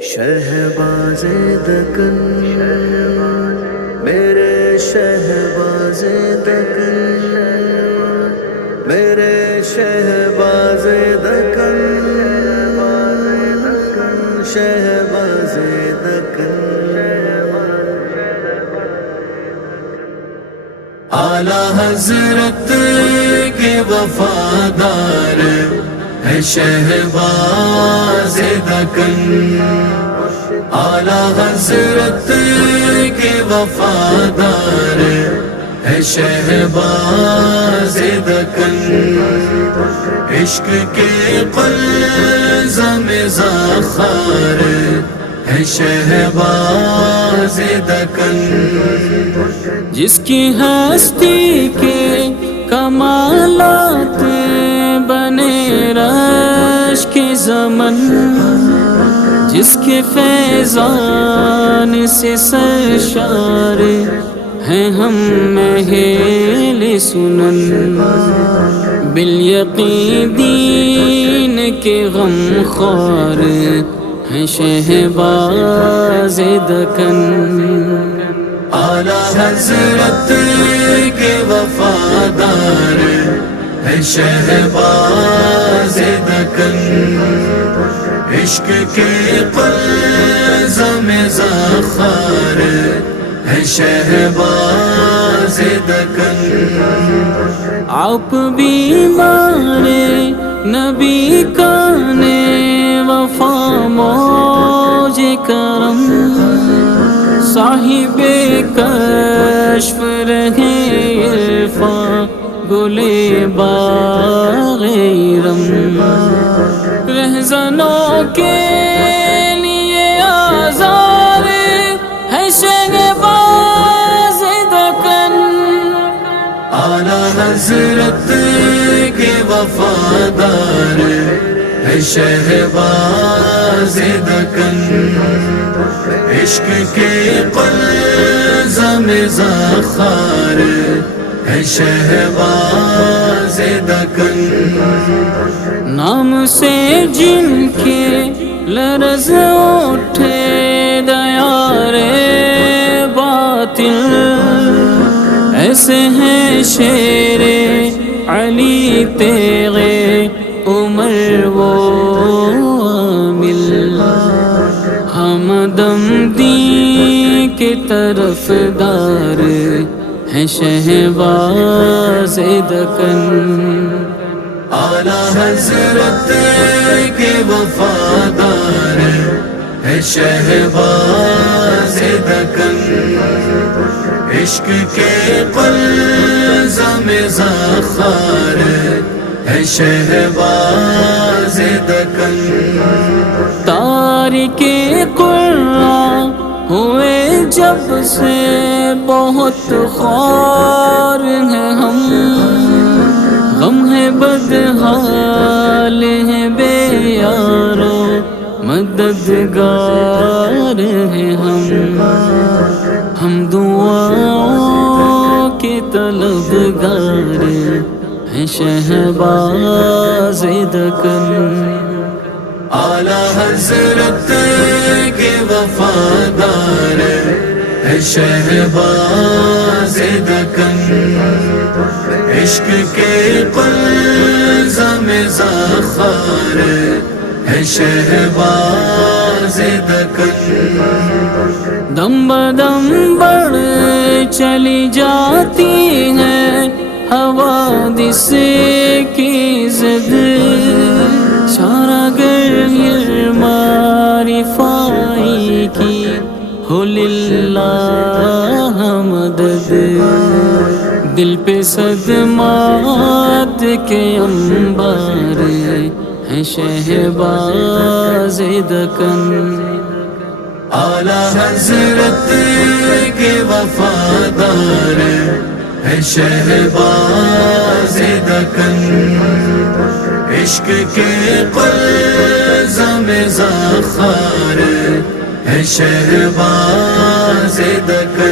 شہباز دکن میرے شہباز دکن، میرے شہباز دکن، شہباز دکن، اعلیٰ حضرت کے وفادار ہے شہباز دکن، اعلیٰ حضرت کے وفادار ہے شہباز دکن، عشق کے قلزم میں زاخار ہے شہباز دکن، جس کی ہستی کے کمالات بنے رش کے زمن، جس کے فیضان سے سرشار ہیں ہم اہل سنن، بالیقین دین کے غم خوار ہیں شہباز دکن، اعلیٰ حضرت کے وفادار ہے شہباز دکن، عشق کے قلزم میں زاخار ہے شہباز دکن، آپ بیمار نبی کانے وفا موج کرم، صاحب کشف رہے عرفاں گلے باغ ارم، رہزنوں کے لیے آزار ہے شہباز دکن، اعلیٰ حضرت کے وفادار ہے شہباز دکن، عشق کے قلزم میں زاخار ہے شہباز دکن، نام سے جن کے لرز اٹھے دیار باطل، ایسے ہیں شیر علی تیغے عمر وہ عامل، ہمدم دین کے طرف دار ہے شہباز دکن، اعلیٰ حضرت کے وفادار ہے شہباز دکن، عشق کے قلزم میں زاخار ہے شہباز دکن، تارک قرآن ہوئے جب سے بہت خوار ہیں ہم، غم ہے بدحال ہیں بے یارو مددگار ہیں ہم دعاؤں کے طلبگار ہیں شہباز دکن، اعلیٰ حضرت کے وفادار ہے شہباز دکن، عشق کے قلزم میں زاخار ہے شہباز دکن، دم بدم بڑھ چلی جاتی ہے حوادث کی زد، چارہ گر معرفائی کی ہو للہ مدد، دل پہ صدمات کے انبار ہے شہباز دکن، اعلیٰ حضرت کے وفادار ہے شہباز دکن، عشق کے قلزم میں زاخار ہے شہباز دکن،